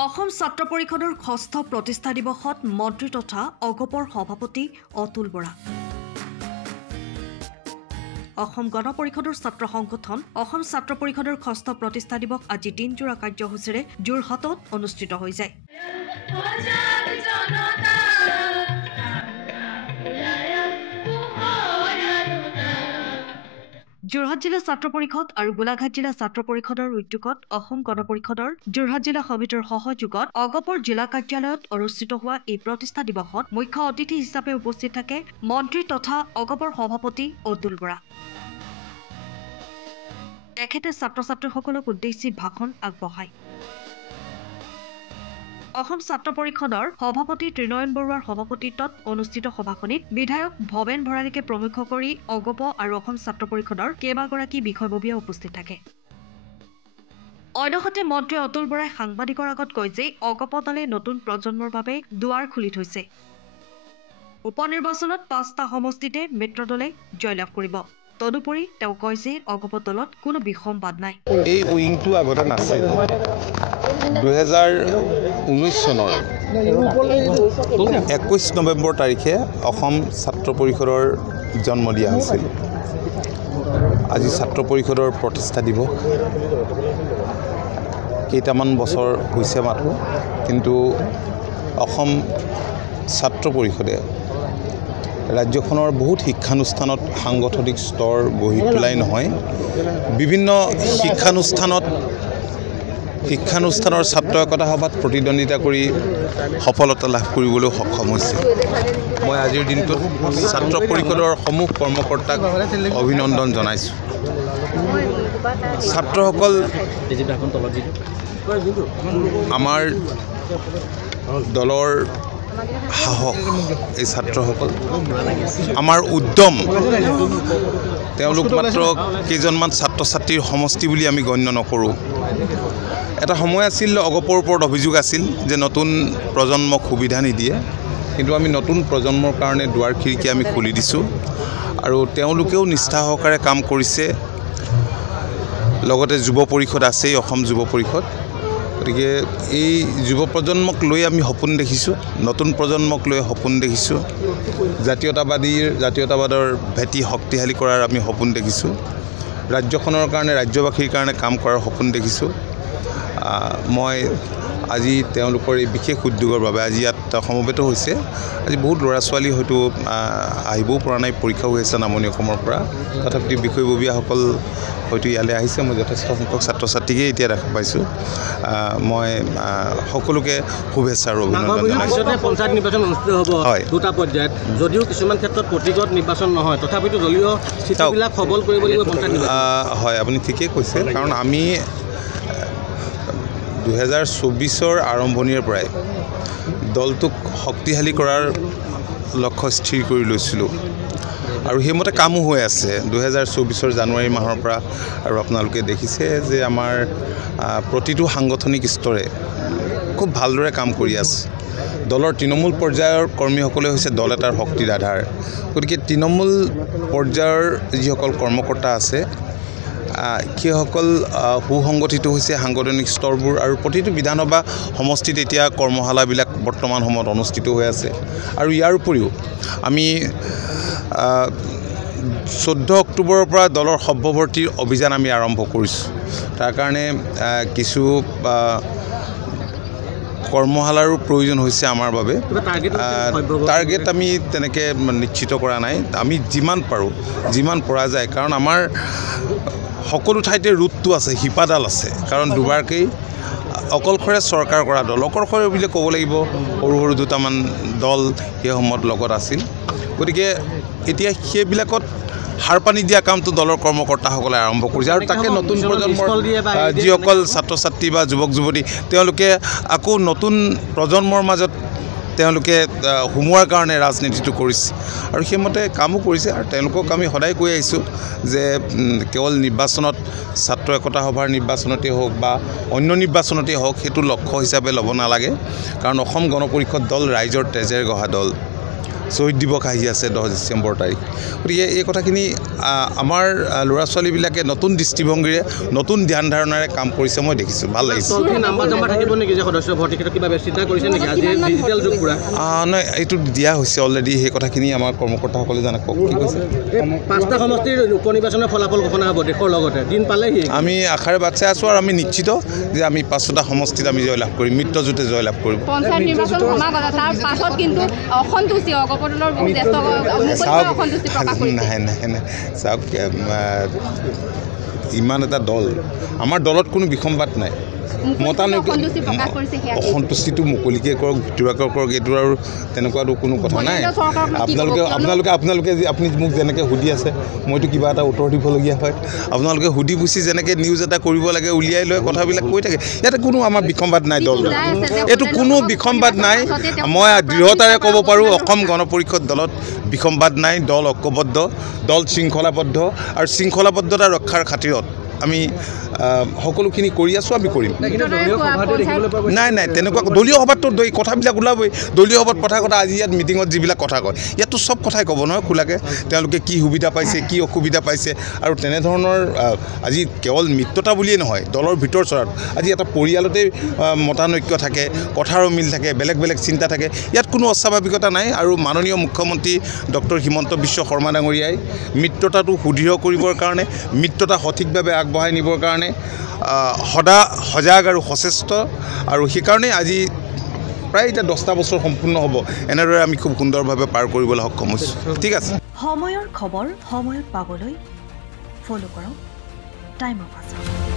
অসম ছাত্ৰ পৰিষদৰ ৬ষ্ঠ প্ৰতিষ্ঠা দিৱসত মন্ত্ৰী তথা অগপৰ সভাপতি অতুল বৰা। অসম গণ পৰিষদৰ ছাত্ৰ সংগঠন অসম ছাত্ৰ পৰিষদৰ ৬ষ্ঠ প্ৰতিষ্ঠা দিৱস আজি দিনজোৰা কাৰ্যসূচীৰে যোৰহাটত অনুষ্ঠিত হৈ যায়। যোৰহাট জিলা ছাত্ৰ পৰিষদ আৰু গোলাঘাট জিলা ছাত্ৰ পৰিষদৰ উদ্যোগত অসম গণ পৰিষদৰ যোৰহাট জিলা সমিতিৰ সহযোগত অগপৰ জিলা কাৰ্যালয়ত অনুষ্ঠিত হোৱা এই প্ৰতিষ্ঠা দিৱসত মুখ্য অতিথি হিচাপে উপস্থিত থাকে মন্ত্ৰী তথা অগপৰ সভাপতি অতুল বৰা। তেখেতে ছাত্ৰ ছাত্ৰীসকলক উদ্দেশ্যি ভাষণ আগবঢ়ায়। অসম ছাত্ৰ পৰিষদৰ সভাপতি ত্ৰিনয়ন বৰুৱাৰ সভাপতিত্বত অনুষ্ঠিত সভাখনিত বিধায়ক ভৱেন ভৰালীকে প্ৰমুখ কৰি অগপ আৰু অসম ছাত্ৰ পৰিষদৰ কেইবাগৰাকী বিষয়ববীয়া উপস্থিত থাকে। অন্যহাতে মন্ত্ৰী অতুল বৰাই সাংবাদিকৰ আগত কয় যে অগপ দলে নতুন প্ৰজন্মৰ বাবে দুৱাৰ খুলি থৈছে। উপ নিৰ্বাচনত ৫টা সমষ্টিতে মিত্ৰ দলে জয়লাভ কৰিব। তদুপৰি তেওঁ কয় যে অগপ দলত কোনো বিসম্বাদ নাই। এই উইংটো আগতে নাছিল। 2019 চনৰ 21 নৱেম্বৰ তাৰিখে অসম ছাত্ৰ পৰিষদৰ জন্ম দিয়া হৈছিল। আজি ছাত্ৰ পৰিষদৰ প্ৰতিষ্ঠা দিৱস। কেইটামান বছৰ হৈছে মাথো, কিন্তু অসম ছাত্ৰ পৰিষদে ৰাজ্যখনৰ বহুত শিক্ষানুষ্ঠানত সাংগঠনিক স্তৰ গঢ়ি তোলাই নহয়, বিভিন্ন শিক্ষানুষ্ঠানৰ ছাত্ৰ একতা সভাত প্ৰতিদ্বন্দ্বিতা কৰি সফলতা লাভ কৰিবলৈ সক্ষম হৈছে। মই আজিৰ দিনটোত ছাত্ৰ পৰিষদৰ সমূহ কৰ্মকৰ্তাক অভিনন্দন জনাইছোঁ। ছাত্ৰসকল আমাৰ দলৰ সাহস, এই ছাত্ৰসকল আমাৰ উদ্যম। তেওঁলোক মাত্ৰ কেইজনমান ছাত্ৰ ছাত্ৰীৰ সমষ্টি বুলি আমি গণ্য নকৰোঁ। এটা সময় আছিল অগপৰ ওপৰত অভিযোগ আছিল যে নতুন প্ৰজন্মক সুবিধা নিদিয়ে, কিন্তু আমি নতুন প্ৰজন্মৰ কাৰণে দুৱাৰ খিৰিকী আমি খুলি দিছোঁ আৰু তেওঁলোকেও নিষ্ঠা সহকাৰে কাম কৰিছে। লগতে যুৱ পৰিষদ আছেই, অসম যুৱ পৰিষদ। গতিকে এই যুৱ প্ৰজন্মক লৈ আমি সপোন দেখিছোঁ, নতুন প্ৰজন্মক লৈ সপোন দেখিছোঁ। জাতীয়তাবাদৰ ভেটি শক্তিশালী কৰাৰ আমি সপোন দেখিছোঁ। ৰাজ্যখনৰ কাৰণে, ৰাজ্যবাসীৰ কাৰণে কাম কৰাৰ সপোন দেখিছোঁ। মই আজি তেওঁলোকৰ এই বিশেষ উদ্যোগৰ বাবে আজি ইয়াত সমবেত হৈছে। আজি বহুত ল'ৰা ছোৱালী হয়তো আহিবও পৰা নাই, পৰীক্ষা হৈ আছে নামনি অসমৰ পৰা। তথাপি বিষয়ববীয়াসকল হয়তো ইয়ালৈ আহিছে। মই যথেষ্ট সংখ্যক ছাত্ৰ ছাত্ৰীকেই এতিয়া দেখা পাইছোঁ। মই সকলোকে শুভেচ্ছা আৰু অভিনন্দন জনাইছোঁ। পঞ্চায়ত নিৰ্বাচন অনুষ্ঠিত হ'ব দুটা পৰ্যায়ত, যদিও কিছুমান ক্ষেত্ৰত প্ৰতিগত নিৰ্বাচন নহয়, তথাপিতো দলীয় স্থিতিবিলাক সবল কৰিব লাগিব পঞ্চায়ত নিৰ্বাচন। হয়, আপুনি ঠিকেই কৈছে। কাৰণ আমি 2024 আৰম্ভণিৰ পৰাই দলটোক শক্তিশালী কৰাৰ লক্ষ্য স্থিৰ কৰি লৈছিলোঁ আৰু সেইমতে কামো হৈ আছে। 2024 জানুৱাৰী মাহৰ পৰা আৰু আপোনালোকে দেখিছে যে আমাৰ প্ৰতিটো সাংগঠনিক স্তৰে খুব ভালদৰে কাম কৰি আছে। দলৰ তৃণমূল পৰ্যায়ৰ কৰ্মীসকলে হৈছে দল এটাৰ শক্তিৰ আধাৰ। গতিকে তৃণমূল পৰ্যায়ৰ যিসকল কৰ্মকৰ্তা আছে সেইসকল সুসংগঠিত হৈছে সাংগঠনিক স্তৰবোৰ, আৰু প্ৰতিটো বিধানসভা সমষ্টিত এতিয়া কৰ্মশালাবিলাক বৰ্তমান সময়ত অনুষ্ঠিত হৈ আছে। আৰু ইয়াৰ উপৰিও আমি 14 অক্টোবৰৰ পৰা দলৰ সভ্যভৰ্তিৰ অভিযান আমি আৰম্ভ কৰিছোঁ। তাৰ কাৰণে কিছু কৰ্মশালাৰো প্ৰয়োজন হৈছে আমাৰ বাবে। টাৰ্গেট আমি তেনেকৈ নিশ্চিত কৰা নাই। আমি যিমান পৰা যায়, কাৰণ আমাৰ সকলো ঠাইতে ৰুটটো আছে, শিপাডাল আছে। কাৰণ দুবাৰকেই অকলশৰে চৰকাৰ কৰা দল, অকলশৰে বুলি ক'ব লাগিব, সৰু সৰু দুটামান দল সেই সময়ত লগত আছিল। গতিকে এতিয়া সেইবিলাকত সাৰ পানী দিয়া কামটো দলৰ কৰ্মকৰ্তাসকলে আৰম্ভ কৰিছে। আৰু তাকে নতুন প্ৰজন্মৰ যিসকল ছাত্ৰ ছাত্ৰী বা যুৱক যুৱতী, তেওঁলোকে আকৌ নতুন প্ৰজন্মৰ মাজত তেওঁলোকে সোমোৱাৰ কাৰণে ৰাজনীতিটো কৰিছে আৰু সেইমতে কামো কৰিছে। আৰু তেওঁলোকক আমি সদায় কৈ আহিছোঁ যে কেৱল নিৰ্বাচনত, ছাত্ৰ একতা সভাৰ নিৰ্বাচনতেই হওক বা অন্য নিৰ্বাচনতেই হওক, সেইটো লক্ষ্য হিচাপে ল'ব নালাগে। কাৰণ অসম গণ পৰিষদ দল ৰাইজৰ তেজেৰে গঢ়া দল শ্বহীদ দিৱস আহি আছে 10 ডিচেম্বৰ তাৰিখ গতিকে এই কথাখিনি আমাৰ ল'ৰা ছোৱালীবিলাকে নতুন দৃষ্টিভংগীৰে নতুন ধ্যান ধাৰণাৰে কাম কৰিছে মই দেখিছোঁ ভাল লাগিছে নাই এইটো দিয়া হৈছে অলৰেডি সেই কথাখিনি আমাৰ কৰ্মকৰ্তাসকলে জানে কওক কি কৈছে 5টা সমষ্টিৰ উপ নিৰ্বাচনৰ ফলাফল ঘোষণা হ'ব দেশৰ লগতে দিন পালেহি আমি আশাৰে বাট চাই আছোঁ আৰু আমি নিশ্চিত যে আমি 5টা সমষ্টিত আমি জয়লাভ কৰিম মৃত্যুজোঁতে জয়লাভ কৰিম পঞ্চায়ত নিৰ্বাচন সমাগত তাৰ পাছত কিন্তু অসন্তুষ্টি অগপদলৰ জ্যেষ্ঠ অসন্তুষ্টি প্ৰকাশ কৰিছে নাই চাওক ইমান এটা দল আমাৰ দলত কোনো বিসম্বাদ নাই অসন্তুষ্টিটো মুকলিকৈ কৰক ভিতৰুৱাকৈ কৰক এইটো আৰু তেনেকুৱাতো কোনো কথা নাই আপোনালোকে আপুনি মোক যেনেকৈ সুধি আছে মইতো কিবা এটা উত্তৰ দিবলগীয়া হয় আপোনালোকে সুধি পুচি যেনেকৈ নিউজ এটা কৰিব লাগে উলিয়াই লৈ কথাবিলাক কৈ থাকে ইয়াতে কোনো আমাৰ বিসম্বাদ নাই দল এইটো কোনো বিসম্বাদ নাই মই দৃঢ়তাৰে ক'ব পাৰোঁ অসম গণ পৰিষদ দলত বিসম্বাদ নাই দল ঐক্যবদ্ধ দল শৃংখলাবদ্ধ আৰু শৃংখলাবদ্ধতা ৰক্ষাৰ খাতিৰত আমি সকলোখিনি কৰি আছোঁ আমি কৰিম নাই তেনেকুৱা দলীয় সভাততো কথাবিলাক ওলাবই দলীয় সভাত কথা আজি ইয়াত মিটিঙত যিবিলাক কথা কয় ইয়াততো চব কথাই ক'ব নহয় খোলাকৈ তেওঁলোকে কি সুবিধা পাইছে কি অসুবিধা পাইছে আৰু তেনেধৰণৰ আজি কেৱল মিত্ৰতা বুলিয়েই নহয় দলৰ ভিতৰ চৰাত আজি এটা পৰিয়ালতে মতানৈক্য থাকে কথাৰ মিল থাকে বেলেগ বেলেগ চিন্তা থাকে ইয়াত কোনো অস্বাভাৱিকতা নাই আৰু মাননীয় মুখ্যমন্ত্ৰী ডক্টৰ হিমন্ত বিশ্ব শৰ্মা ডাঙৰীয়াই মিত্ৰতাটো সুদৃঢ় কৰিবৰ কাৰণে মিত্ৰতা সঠিকভাৱে আগবঢ়াই নিবৰ কাৰণে সদা সজাগ আৰু সচেষ্ট আৰু সেইকাৰণে আজি প্ৰায় এতিয়া 10টা বছৰ সম্পূৰ্ণ হ'ব এনেদৰে আমি খুব সুন্দৰভাৱে পাৰ কৰিবলৈ সক্ষম হৈছোঁ ঠিক আছে সময়ৰ খবৰ সময়ত পাবলৈ ফ'ল' কৰক টাইম অফ আছাম।